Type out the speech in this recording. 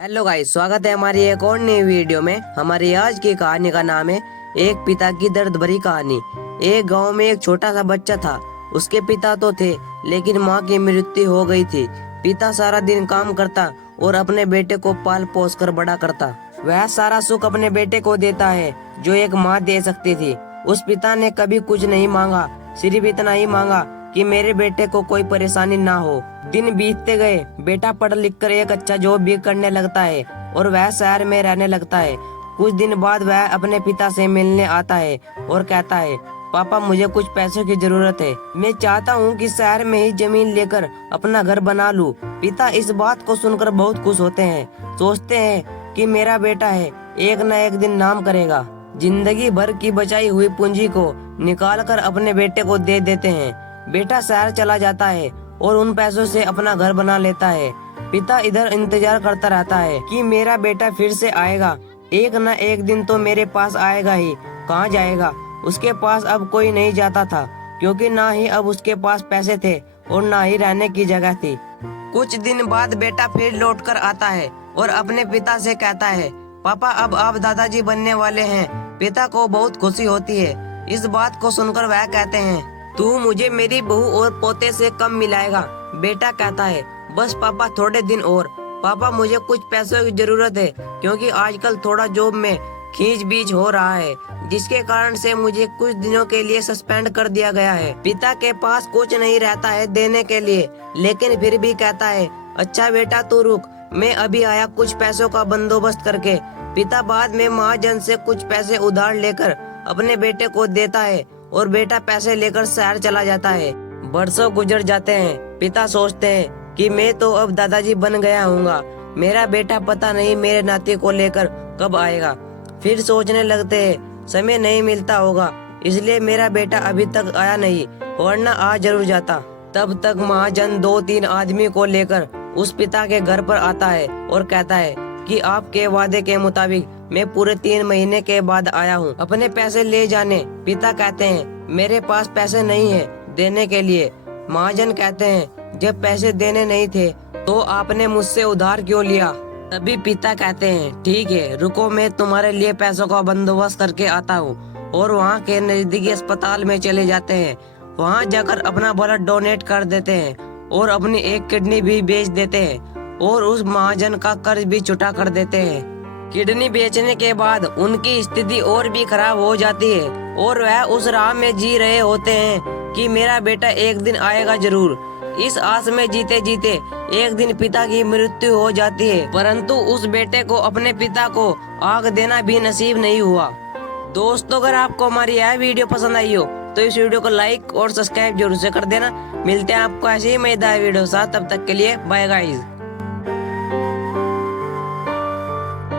Hello guys, स्वागत है हमारी एक और नई वीडियो में। हमारी आज की कहानी का नाम है एक पिता की दर्द भरी कहानी। एक गांव में एक छोटा सा बच्चा था। उसके पिता तो थे, लेकिन माँ की मृत्यु हो गई थी। पिता सारा दिन काम करता और अपने बेटे को पाल पोस कर बड़ा करता। वह सारा सुख अपने बेटे को देता है जो एक माँ दे सकती थी। उस पिता ने कभी कुछ नहीं मांगा, सिर्फ इतना ही मांगा कि मेरे बेटे को कोई परेशानी ना हो। दिन बीतते गए, बेटा पढ़ लिख कर एक अच्छा जॉब भी करने लगता है और वह शहर में रहने लगता है। कुछ दिन बाद वह अपने पिता से मिलने आता है और कहता है, पापा मुझे कुछ पैसों की जरूरत है। मैं चाहता हूँ कि शहर में ही जमीन लेकर अपना घर बना लूँ। पिता इस बात को सुनकर बहुत खुश होते हैं। सोचते हैं कि मेरा बेटा है, एक न एक दिन नाम करेगा। जिंदगी भर की बचाई हुई पूंजी को निकाल कर अपने बेटे को दे देते हैं। बेटा शहर चला जाता है और उन पैसों से अपना घर बना लेता है। पिता इधर इंतजार करता रहता है कि मेरा बेटा फिर से आएगा, एक न एक दिन तो मेरे पास आएगा ही। कहाँ जाएगा? उसके पास अब कोई नहीं जाता था, क्योंकि ना ही अब उसके पास पैसे थे और ना ही रहने की जगह थी। कुछ दिन बाद बेटा फिर लौट कर आता है और अपने पिता से कहता है, पापा अब आप दादाजी बनने वाले हैं। पिता को बहुत खुशी होती है। इस बात को सुनकर वह कहते हैं, तू मुझे मेरी बहू और पोते से कम मिलाएगा। बेटा कहता है, बस पापा थोड़े दिन और। पापा मुझे कुछ पैसों की जरूरत है, क्योंकि आजकल थोड़ा जॉब में खींच बीच हो रहा है, जिसके कारण से मुझे कुछ दिनों के लिए सस्पेंड कर दिया गया है। पिता के पास कुछ नहीं रहता है देने के लिए, लेकिन फिर भी कहता है, अच्छा बेटा तू रुक, मैं अभी आया कुछ पैसों का बंदोबस्त करके। पिता बाद में महाजन से कुछ पैसे उधार लेकर अपने बेटे को देता है और बेटा पैसे लेकर शहर चला जाता है। बरसों गुजर जाते हैं। पिता सोचते हैं कि मैं तो अब दादाजी बन गया हूँगा, मेरा बेटा पता नहीं मेरे नाती को लेकर कब आएगा। फिर सोचने लगते हैं, समय नहीं मिलता होगा, इसलिए मेरा बेटा अभी तक आया नहीं, वरना आ जरूर जाता। तब तक महाजन 2-3 आदमी को लेकर उस पिता के घर पर आता है और कहता है कि आपके वादे के मुताबिक मैं पूरे 3 महीने के बाद आया हूँ, अपने पैसे ले जाने। पिता कहते हैं, मेरे पास पैसे नहीं है देने के लिए। महाजन कहते हैं, जब पैसे देने नहीं थे तो आपने मुझसे उधार क्यों लिया? तभी पिता कहते हैं, ठीक है रुको, मैं तुम्हारे लिए पैसों का बंदोबस्त करके आता हूँ। और वहाँ के नजदीकी अस्पताल में चले जाते हैं। वहाँ जाकर अपना ब्लड डोनेट कर देते हैं और अपनी एक किडनी भी बेच देते हैं और उस महाजन का कर्ज भी छुटा कर देते हैं। किडनी बेचने के बाद उनकी स्थिति और भी खराब हो जाती है और वह उस राह में जी रहे होते हैं कि मेरा बेटा एक दिन आएगा जरूर। इस आस में जीते जीते एक दिन पिता की मृत्यु हो जाती है, परंतु उस बेटे को अपने पिता को आग देना भी नसीब नहीं हुआ। दोस्तों, अगर आपको हमारी यह वीडियो पसंद आई हो तो इस वीडियो को लाइक और सब्सक्राइब जरूर से कर देना। मिलते हैं आपको ऐसे ही मजेदार वीडियो साथ, तब तक के लिए बाय गाइस।